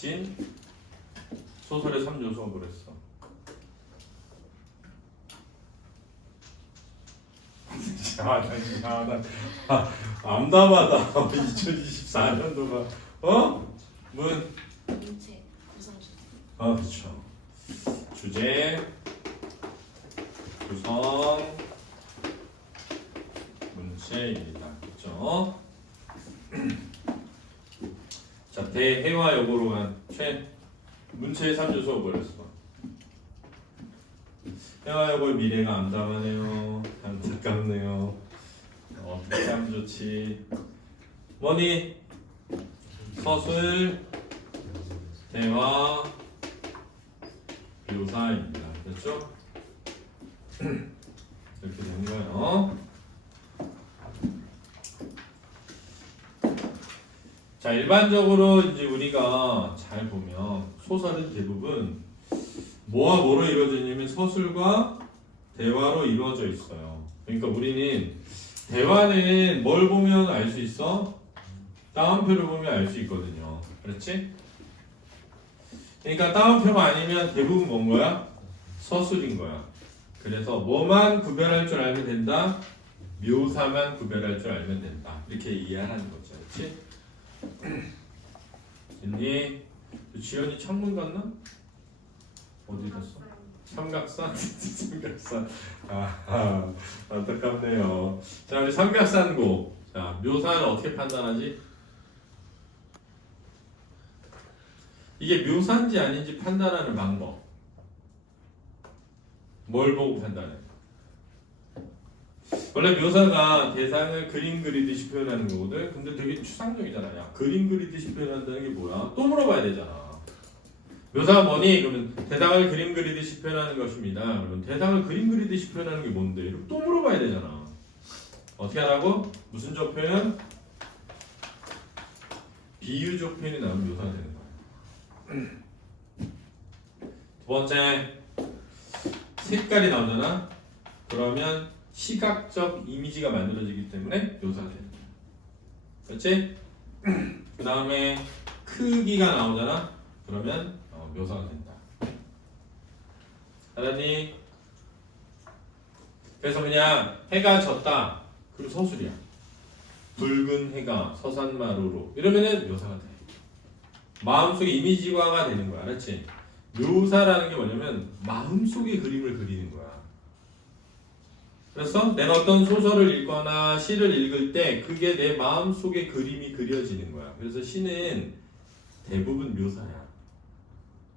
진 소설의 3요소 수업을 했어. 암담하다. 2024년도가 문 문체 구성 주제. 그렇죠. 주제 구성 문체입니다. 그렇죠? 자, 대해와 역으로 한 문체의 3요소 수업을 했어. 해와 역의 미래가 암담하네요. 안타깝네요. 어떻게 하면 좋지? 뭐니? 서술, 대화, 묘사입니다. 그렇죠? 이렇게 되는 거예요. 자, 일반적으로 이제 우리가 잘 보면 소설은 대부분 뭐와 뭐로 이루어져 있냐면 서술과 대화로 이루어져 있어요. 그러니까 우리는 대화는 뭘 보면 알 수 있어? 따옴표를 보면 알 수 있거든요. 그렇지? 그러니까 따옴표가 아니면 대부분 뭔 거야? 서술인 거야. 그래서 뭐만 구별할 줄 알면 된다? 묘사만 구별할 줄 알면 된다. 이렇게 이해하라는 거죠. 그렇지? 됐니? 지연이 창문 갔나? 어디 갔어? 삼각산? 삼각산. 안타깝네요. 자, 우리 삼각산고. 자, 묘사는 어떻게 판단하지? 이게 묘사인지 아닌지 판단하는 방법. 뭘 보고 판단해? 원래 묘사가 대상을 그림 그리듯이 표현하는 거거든. 근데 되게 추상적이잖아. 야, 그림 그리듯이 표현한다는 게 뭐야? 또 물어봐야 되잖아. 묘사가 뭐니? 그러면 대상을 그림 그리듯이 표현하는 것입니다. 그러면 대상을 그림 그리듯이 표현하는 게 뭔데? 이러면 또 물어봐야 되잖아. 어떻게 하라고? 무슨적 표현? 비유적 표현이 나오면 묘사가 되는 거야. 두 번째, 색깔이 나오잖아. 그러면 시각적 이미지가 만들어지기 때문에 묘사가 되는 거야. 그렇지? 그 다음에 크기가 나오잖아. 그러면 묘사가 된다. 알았니? 그래서 그냥 해가 졌다. 그리고 서술이야. 붉은 해가 서산마루로 이러면은 묘사가 돼. 마음속에 이미지화가 되는 거야. 알았지? 묘사라는 게 뭐냐면 마음속에 그림을 그리는 거야. 그래서 내가 어떤 소설을 읽거나 시를 읽을 때 그게 내 마음속에 그림이 그려지는 거야. 그래서 시는 대부분 묘사야.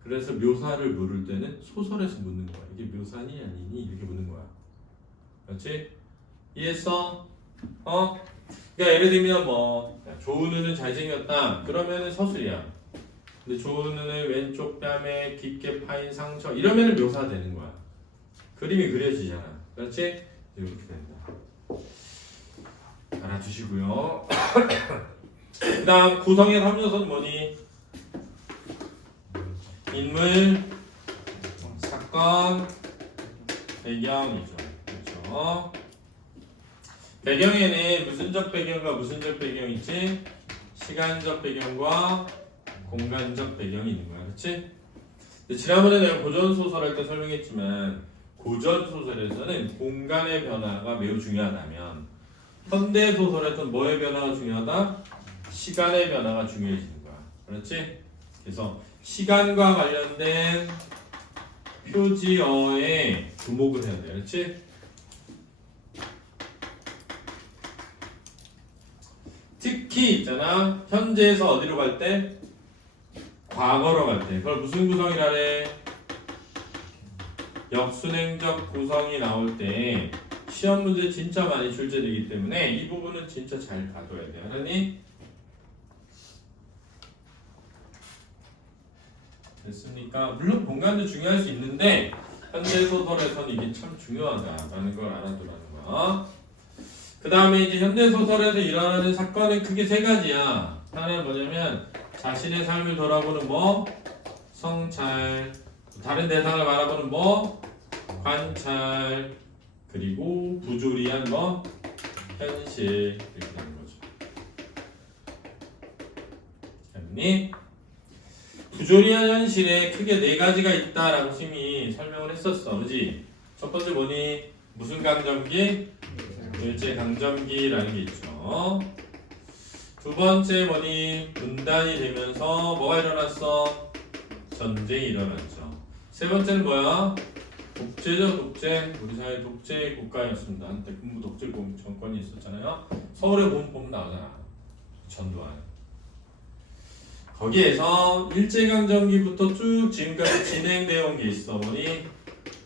그래서 묘사를 물을 때는 소설에서 묻는 거야. 이게 묘사니 아니니 이렇게 묻는 거야. 그렇지? 이해했어? 그러니까 예를 들면 조은우는 잘생겼다. 그러면은 서술이야. 근데 조은우는 왼쪽 뺨에 깊게 파인 상처 이러면은 묘사가 되는 거야. 그림이 그려지잖아. 그렇지? 이렇게 된다. 알아두시고요. 그 다음 구성의 3요소는 뭐니? 인물, 사건, 배경이죠. 그렇죠? 배경에는 무슨적 배경과 무슨적 배경이 있지? 시간적 배경과 공간적 배경이 있는 거야. 그렇지? 지난번에 내가 고전소설 할 때 설명했지만 고전소설에서는 공간의 변화가 매우 중요하다면 현대소설에서는 뭐의 변화가 중요하다? 시간의 변화가 중요해지는 거야. 그렇지? 그래서 시간과 관련된 표지어에 주목을 해야 돼. 그렇지? 특히 있잖아. 현재에서 어디로 갈 때? 과거로 갈 때. 그걸 무슨 구성이라 해? 역순행적 구성이 나올 때 시험 문제 진짜 많이 출제되기 때문에 이 부분은 진짜 잘 봐둬야 돼. 알았니? 됐습니까? 물론 공간도 중요할 수 있는데 현대소설에서는 이게 참 중요하다라는 걸 알아두라는 거야. 그 다음에 이제 현대소설에서 일어나는 사건은 크게 세 가지야. 하나는 뭐냐면 자신의 삶을 돌아보는 성찰, 다른 대상을 바라보는 관찰, 그리고 부조리한 현실 이렇게 되는 거죠. 알겠니? 부조리한 현실에 크게 네 가지가 있다라고 쌤이 설명을 했었어. 그지? 첫 번째 뭐니? 무슨 강점기? 일제 강점기라는 게 있죠. 두 번째 뭐니? 분단이 되면서 뭐가 일어났어? 전쟁이 일어났죠. 세 번째는 뭐야? 독재죠, 독재. 우리 사회 독재 국가였습니다. 한때 군부 독재 정권이 있었잖아요. 서울에 보면 나오잖아. 전두환. 거기에서 일제강점기부터 쭉 지금까지 진행되어 온 게 있어. 뭐니?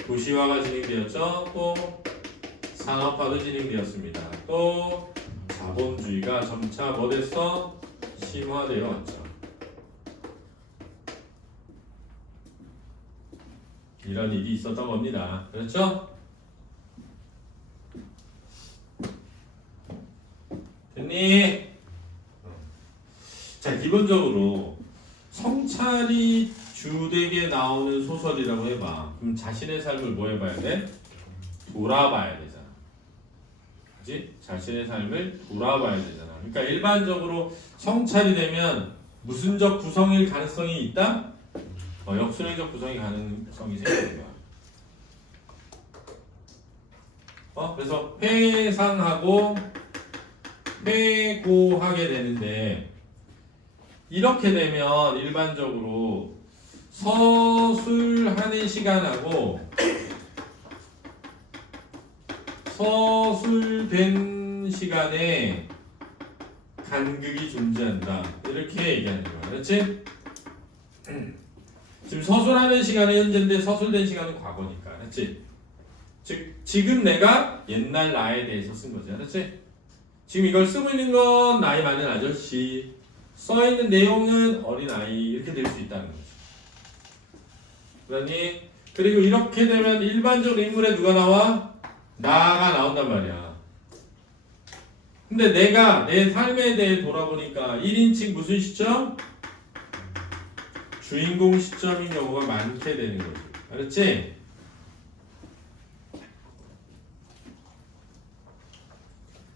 도시화가 진행되었죠. 또 산업화도 진행되었습니다. 또 자본주의가 점차 뭐 됐어? 심화되어 왔죠. 이런 일이 있었던 겁니다. 그렇죠? 됐니? 자, 기본적으로 성찰이 주되게 나오는 소설이라고 해봐. 그럼 자신의 삶을 뭐 해봐야 돼? 돌아봐야 되잖아. 그치? 자신의 삶을 돌아봐야 되잖아. 그러니까 일반적으로 성찰이 되면 무슨적 구성일 가능성이 있다? 역순행적 구성이 가능성이 생기는 거야. 그래서 회상하고 회고하게 되는데 이렇게 되면 일반적으로 서술하는 시간하고 서술된 시간에 간극이 존재한다. 이렇게 얘기하는 거야. 그렇지? 지금 서술하는 시간은 현재인데 서술된 시간은 과거니까. 그렇지? 즉 지금 내가 옛날 나에 대해서 쓴 거지. 그렇지? 지금 이걸 쓰고 있는 건 나이 많은 아저씨, 써있는 내용은 어린아이 이렇게 될 수 있다는 거지. 그러니 그리고 이렇게 되면 일반적으로 인물에 누가 나와? 나가 나온단 말이야. 근데 내가 내 삶에 대해 돌아보니까 1인칭 무슨 시점? 주인공 시점인 경우가 많게 되는 거지. 알았지?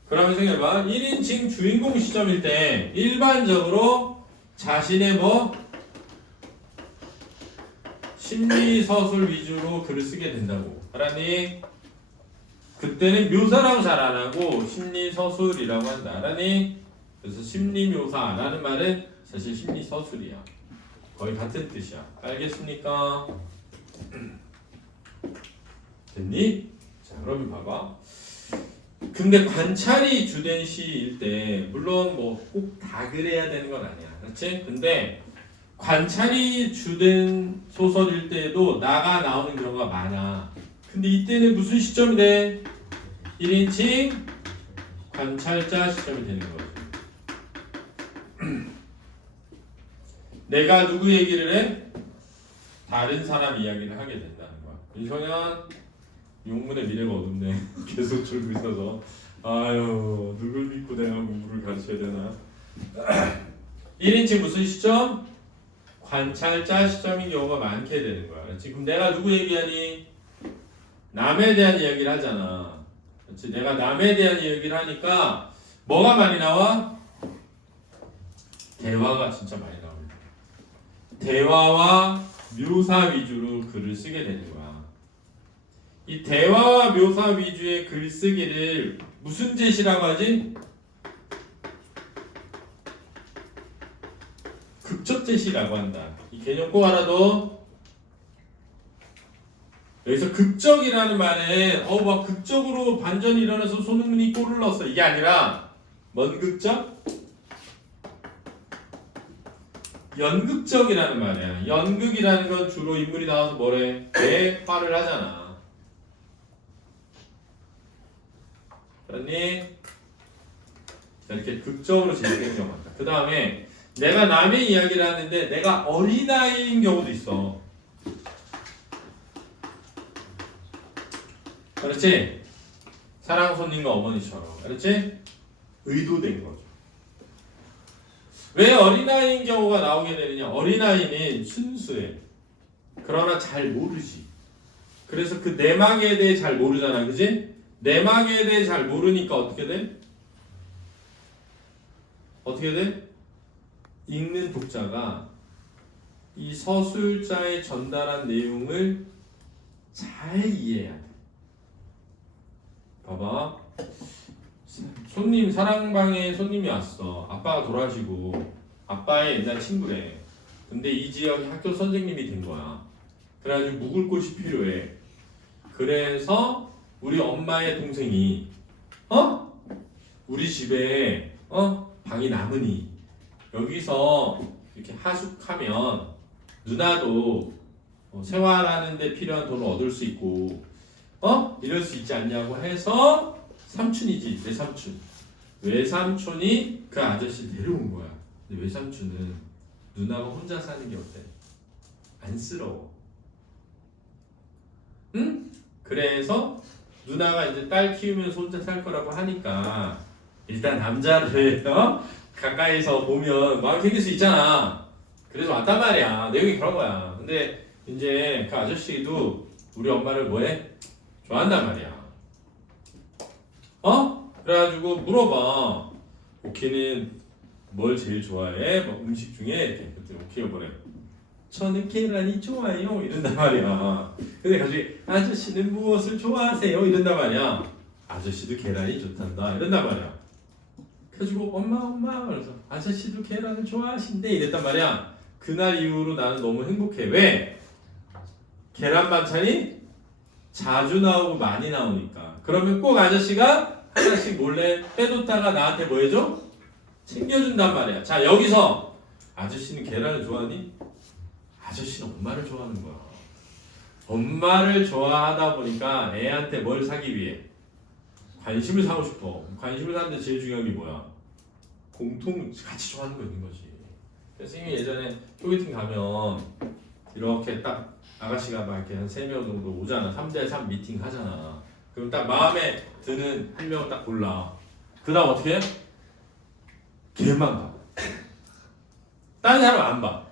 그러면 생각해봐. 1인칭 주인공 시점일 때 일반적으로 자신의 뭐? 심리서술 위주로 글을 쓰게 된다고. 알았니? 그때는 묘사라고 잘 안 하고 심리서술이라고 한다. 알았니? 그래서 심리묘사라는 말은 사실 심리서술이야. 거의 같은 뜻이야. 알겠습니까? 됐니? 자, 그러면 봐봐. 근데 관찰이 주된 시일 때 물론 뭐 꼭 다 그래야 되는 건 아니야. 그렇지? 근데 관찰이 주된 소설일 때도 나가 나오는 경우가 많아. 근데 이때는 무슨 시점이 돼? 1인칭 관찰자 시점이 되는 거지. 내가 누구 얘기를 해? 다른 사람 이야기를 하게 된다는 거야. 윤성현 용문의 미래가 어둡네. 계속 졸고 있어서 아유 누굴 믿고 내가 공부를 가르쳐야 되나. 1인칭 무슨 시점? 관찰자 시점인 경우가 많게 되는 거야. 지금 내가 누구 얘기하니? 남에 대한 이야기를 하잖아. 그렇지? 내가 남에 대한 이야기를 하니까 뭐가 많이 나와? 대화가 진짜 많이 나옵니다. 대화와 묘사 위주로 글을 쓰게 되는 거야. 이 대화와 묘사 위주의 글쓰기를 무슨 제시라고 하지? 극적 제시라고 한다. 이 개념 꼭 알아둬. 여기서 극적이라는 말은 막 극적으로 반전이 일어나서 손흥민이 골을 넣었어. 이게 아니라 뭔 극적? 연극적이라는 말이야. 연극이라는 건 주로 인물이 나와서 뭐래? 대화를 하잖아. 그러니 이렇게 극적으로 제시되는 경우가 많다. 그 다음에 내가 남의 이야기를 하는데 내가 어린아이인 경우도 있어. 그렇지? 사랑 손님과 어머니처럼. 그렇지? 의도된 거죠. 왜 어린아이인 경우가 나오게 되느냐? 어린아이는 순수해. 그러나 잘 모르지. 그래서 그 내막에 대해 잘 모르잖아. 그지? 내막에 대해 잘 모르니까 어떻게 돼? 어떻게 돼? 읽는 독자가 이 서술자의 전달한 내용을 잘 이해해야 돼. 봐봐. 손님 사랑방에 손님이 왔어. 아빠가 돌아가시고 아빠의 옛날 친구래. 근데 이 지역 학교 선생님이 된 거야. 그래가지고 묵을 곳이 필요해. 그래서 우리 엄마의 동생이 우리 집에 방이 남으니 여기서 이렇게 하숙하면 누나도 생활하는 데 필요한 돈을 얻을 수 있고 이럴 수 있지 않냐고 해서 삼촌이지, 외삼촌. 외삼촌이 그 아저씨 데려온 거야. 근데 외삼촌은 누나가 혼자 사는 게 어때? 안쓰러워. 응? 그래서 누나가 이제 딸 키우면서 혼자 살 거라고 하니까 일단 남자를 가까이서 보면 마음이 생길 수 있잖아. 그래서 왔단 말이야. 내용이 그런 거야. 근데 이제 그 아저씨도 우리 엄마를 뭐해? 좋아한단 말이야. 그래가지고 물어봐. 오키는 뭘 제일 좋아해? 뭐 음식 중에 이렇게 그때 오키가 뭐래? 저는 계란이 좋아요. 이런단 말이야. 근데 갑자기 아저씨는 무엇을 좋아하세요? 이런단 말이야. 아저씨도 계란이 좋단다. 이런단 말이야. 그래가지고 엄마 그래서 아저씨도 계란을 좋아하신대 이랬단 말이야. 그날 이후로 나는 너무 행복해. 왜? 계란 반찬이 자주 나오고 많이 나오니까. 그러면 꼭 아저씨가 하나씩 몰래 빼뒀다가 나한테 뭐 해줘? 챙겨준단 말이야. 자, 여기서 아저씨는 계란을 좋아하니? 아저씨는 엄마를 좋아하는 거야. 엄마를 좋아하다 보니까 애한테 뭘 사기 위해? 관심을 사고 싶어. 관심을 사는데 제일 중요한 게 뭐야? 공통 같이 좋아하는 거 있는 거지. 그래서 선생님이 예전에 소개팅 가면 이렇게 딱 아가씨가 막 이렇게 한 3명 정도 오잖아. 3대3 미팅 하잖아. 그럼 딱 마음에 드는 한 명을 딱 골라. 그 다음 어떻게 해? 걔만 봐. 다른 사람 안 봐.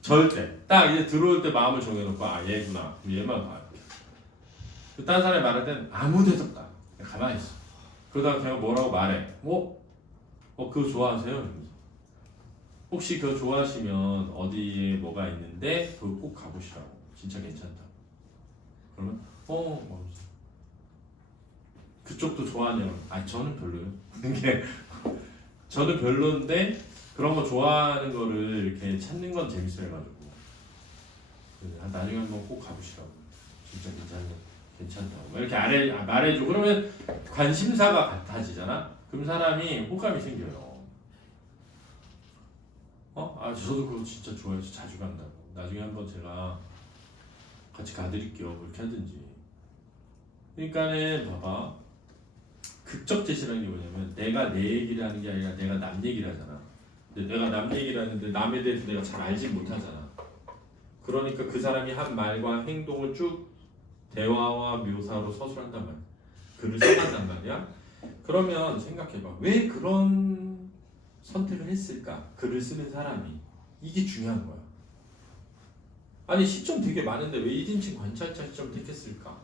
절대. 딱 이제 들어올 때 마음을 정해놓고 아 얘구나. 얘만 봐. 다른 사람이 말할 때는 아무 데도 가. 가만히 있어. 그러다가 걔가 뭐라고 말해. 그거 좋아하세요? 이러면서. 혹시 그거 좋아하시면 어디에 뭐가 있는데 그거 꼭 가보시라고. 진짜 괜찮다. 그러면 그쪽도 좋아하냐고. 저는 별로요. 이게 저는 별로인데 그런 거 좋아하는 거를 이렇게 찾는 건 재밌어 해가지고 나중에 한번 꼭 가보시라고. 진짜 괜찮다고. 이렇게 말해줘. 그러면 관심사가 같아지잖아. 그럼 사람이 호감이 생겨요. 저도 그거 진짜 좋아해서 자주 간다고. 나중에 한번 제가 같이 가드릴게요. 그렇게 하든지. 그러니까는 봐봐. 극적제시라는 게 뭐냐면 내가 내 얘기를 하는 게 아니라 내가 남 얘기를 하잖아. 근데 내가 남 얘기를 하는데 남에 대해서 내가 잘 알지 못하잖아. 그러니까 그 사람이 한 말과 행동을 쭉 대화와 묘사로 서술한단 말이야. 글을 써간단 말이야. 그러면 생각해봐. 왜 그런 선택을 했을까? 글을 쓰는 사람이. 이게 중요한 거야. 아니 시점 되게 많은데 왜 1인칭 관찰자 시점 택했을까?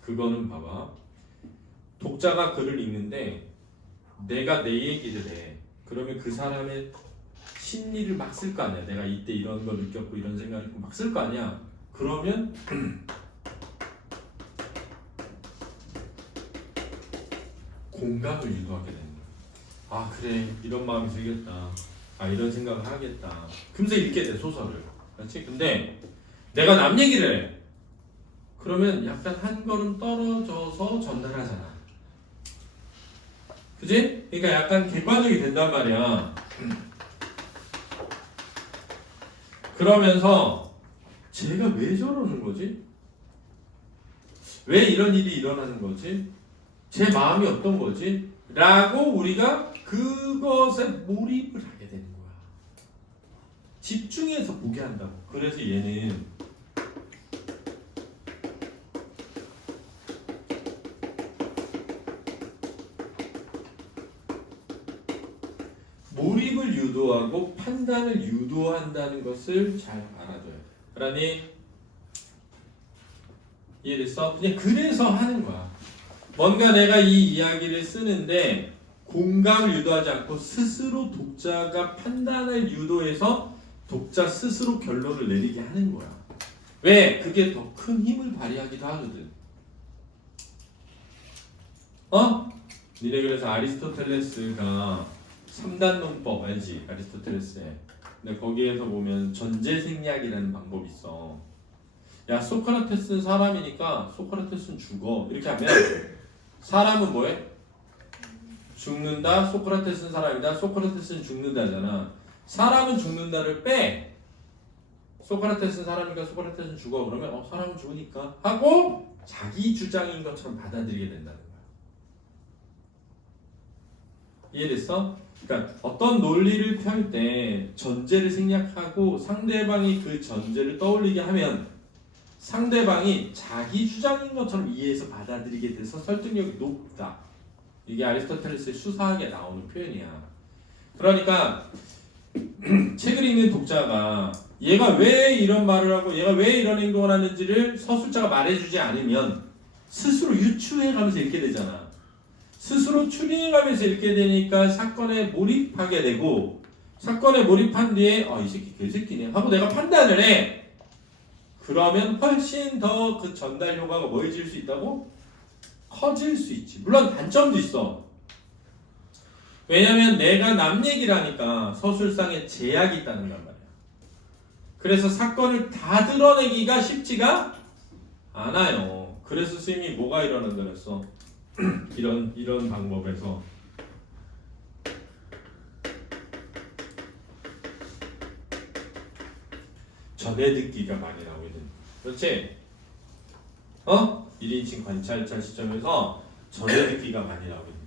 그거는 봐봐. 독자가 글을 읽는데 내가 내 얘기를 해. 그러면 그 사람의 심리를 막 쓸 거 아니야. 내가 이때 이런 걸 느꼈고 이런 생각을 했고 막 쓸 거 아니야. 그러면 공감을 유도하게 되는 거야. 그래 이런 마음이 들겠다. 이런 생각을 하겠다. 금세 읽게 돼 소설을. 그렇지? 근데 내가 남 얘기를 해. 그러면 약간 한 걸음 떨어져서 전달하잖아. 그지? 그러니까 약간 객관적이 된단 말이야. 그러면서 쟤가 왜 저러는 거지? 왜 이런 일이 일어나는 거지? 제 마음이 어떤 거지? 라고 우리가 그것에 몰입을 하게 되는 거야. 집중해서 보게 한다고. 그래서 얘는 몰입을 유도하고 판단을 유도한다는 것을 잘 알아둬야 돼. 그러니 이해됐어? 그냥 그래서 하는 거야. 뭔가 내가 이 이야기를 쓰는데 공감을 유도하지 않고 스스로 독자가 판단을 유도해서 독자 스스로 결론을 내리게 하는 거야. 왜? 그게 더 큰 힘을 발휘하기도 하거든. 니네 그래서 아리스토텔레스가 3단 논법 알지? 아리스토텔레스에. 근데 거기에서 보면 전제 생략이라는 방법이 있어. 야, 소크라테스는 사람이니까 소크라테스는 죽어. 이렇게 하면 사람은 뭐해? 죽는다. 소크라테스는 사람이다. 소크라테스는 죽는다잖아. 사람은 죽는다를 빼. 소크라테스는 사람이니까 소크라테스는 죽어. 그러면 사람은 죽으니까 하고 자기 주장인 것처럼 받아들이게 된다는 거야. 이해됐어? 그러니까 어떤 논리를 펼 때 전제를 생략하고 상대방이 그 전제를 떠올리게 하면 상대방이 자기 주장인 것처럼 이해해서 받아들이게 돼서 설득력이 높다. 이게 아리스토텔레스의 수사학에 나오는 표현이야. 그러니까 책을 읽는 독자가 얘가 왜 이런 말을 하고 얘가 왜 이런 행동을 하는지를 서술자가 말해주지 않으면 스스로 유추해가면서 읽게 되잖아. 스스로 추리해가면서 읽게 되니까 사건에 몰입하게 되고 사건에 몰입한 뒤에 이 새끼 개새끼네 하고 내가 판단을 해. 그러면 훨씬 더 그 전달 효과가 뭐해질 수 있다고? 커질 수 있지. 물론 단점도 있어. 왜냐면 내가 남 얘기를 하니까 서술상에 제약이 있다는 거 말이야. 그래서 사건을 다 드러내기가 쉽지가 않아요. 그래서 스님이 뭐가 일어난다 그랬어? 이런 방법에서 전해 듣기가 많이 나오게 된다. 그렇지? 1인칭 관찰자 시점에서 전해 듣기가 많이 나오게 된다.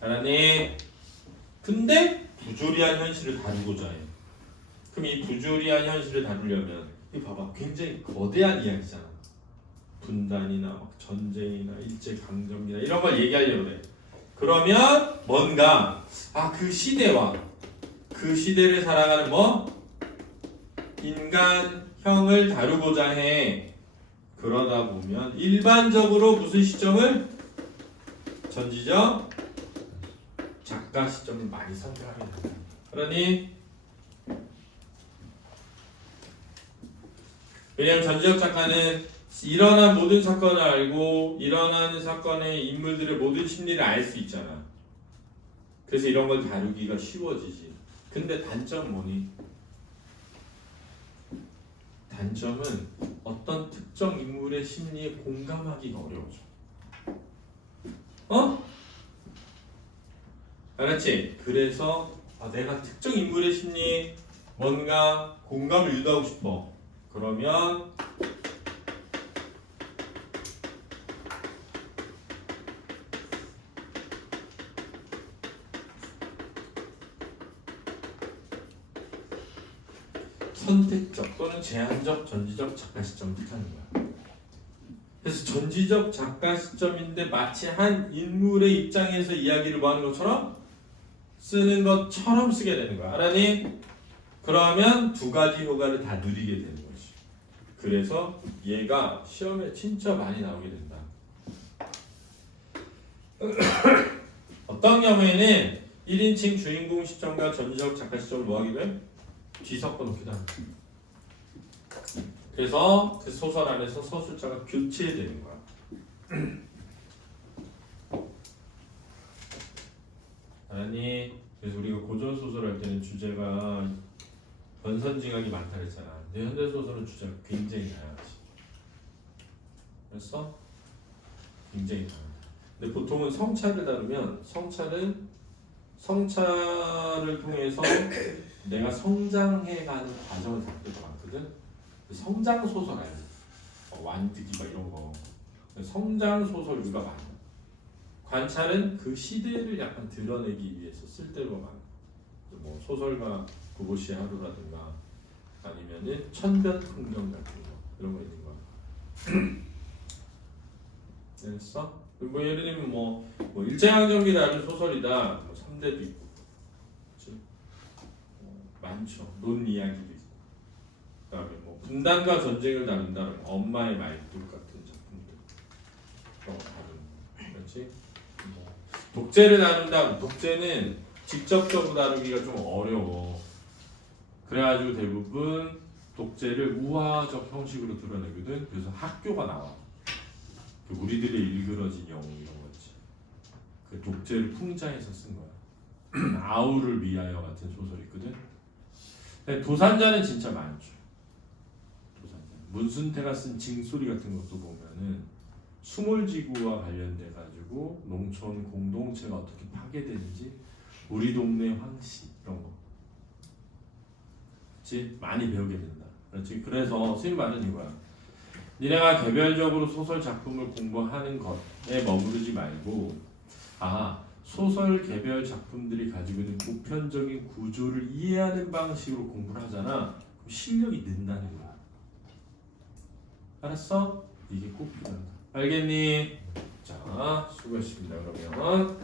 알았니? 근데 부조리한 현실을 다루고자 해. 그럼 이 부조리한 현실을 다루려면 이 봐봐, 굉장히 거대한 이야기잖아. 분단이나 막 전쟁이나 일제강점기나 이런 걸 얘기하려고 해. 그러면 뭔가 그 시대와 그 시대를 살아가는 인간형을 다루고자 해. 그러다 보면 일반적으로 무슨 시점을? 전지적 작가 시점을 많이 선택하게 된다. 그러니 왜냐하면 전지적 작가는 일어난 모든 사건을 알고 일어나는 사건의 인물들의 모든 심리를 알 수 있잖아. 그래서 이런 걸 다루기가 쉬워지지. 근데 단점은 뭐니? 단점은 어떤 특정 인물의 심리에 공감하기가 어려워져. 알았지? 그래서 내가 특정 인물의 심리에 뭔가 공감을 유도하고 싶어. 그러면 선택적 또는 제한적 전지적 작가 시점을 택하는 거야. 그래서 전지적 작가 시점인데 마치 한 인물의 입장에서 이야기를 뭐하는 것처럼 쓰는 것처럼 쓰게 되는 거야. 알았니? 그러면 두 가지 효과를 다 누리게 되는 거지. 그래서 얘가 시험에 진짜 많이 나오게 된다. 어떤 경우에는 1인칭 주인공 시점과 전지적 작가 시점을 뭐하기도 해? 뒤섞어 놓기도 합니다. 그래서 그 소설 안에서 서술자가 교체되는 거야. 아니, 그래서 우리가 고전 소설 할 때는 주제가 변선징악이 많다 그랬잖아. 근데 현대 소설은 주제가 굉장히 다양하지. 그래서 굉장히 다양하다. 근데 보통은 성찰을 다루면 성찰을 통해서 내가 성장해가는 과정을 다룰 때가 많거든. 성장 소설 알지? 완득이 막 이런 거. 성장 소설류가 많아. 관찰은 그 시대를 약간 드러내기 위해서 쓸 때가 많아. 뭐 소설가 구보시 하루라든가 아니면은 천변 풍경 같은 거 이런 거 있는 거야. 됐어? 뭐 예를 들면 뭐 일제강점기 다룬 소설이다. 뭐 3대도 있고, 그렇지? 많죠. 논 이야기도 있고. 그다음에 뭐 분단과 전쟁을 다룬다. 엄마의 말뚝 같은 작품들 그런 거 다루는 거. 그렇지? 뭐 독재를 다룬다. 독재는 직접적으로 다루기가 좀 어려워. 그래가지고 대부분 독재를 우화적 형식으로 드러내거든. 그래서 학교가 나와. 우리들의 일그러진 영웅 이런 거지. 그 독재를 풍자해서 쓴 거야. 아우를 위하여 같은 소설이 있거든. 근데 도산자는 진짜 많죠. 도산자. 문순태가 쓴 징소리 같은 것도 보면은 수몰지구와 관련돼 가지고 농촌 공동체가 어떻게 파괴되는지, 우리 동네 황씨 이런 거. 그렇지? 많이 배우게 된다. 그렇지? 그래서 선생님 말은 이거야. 니네가 개별적으로 소설 작품을 공부하는 것에 머무르지 말고, 소설 개별 작품들이 가지고 있는 보편적인 구조를 이해하는 방식으로 공부를 하잖아. 그럼 실력이 는다는 거야. 알았어? 이게 꼭 필요하다. 알겠니? 자, 수고했습니다. 그러면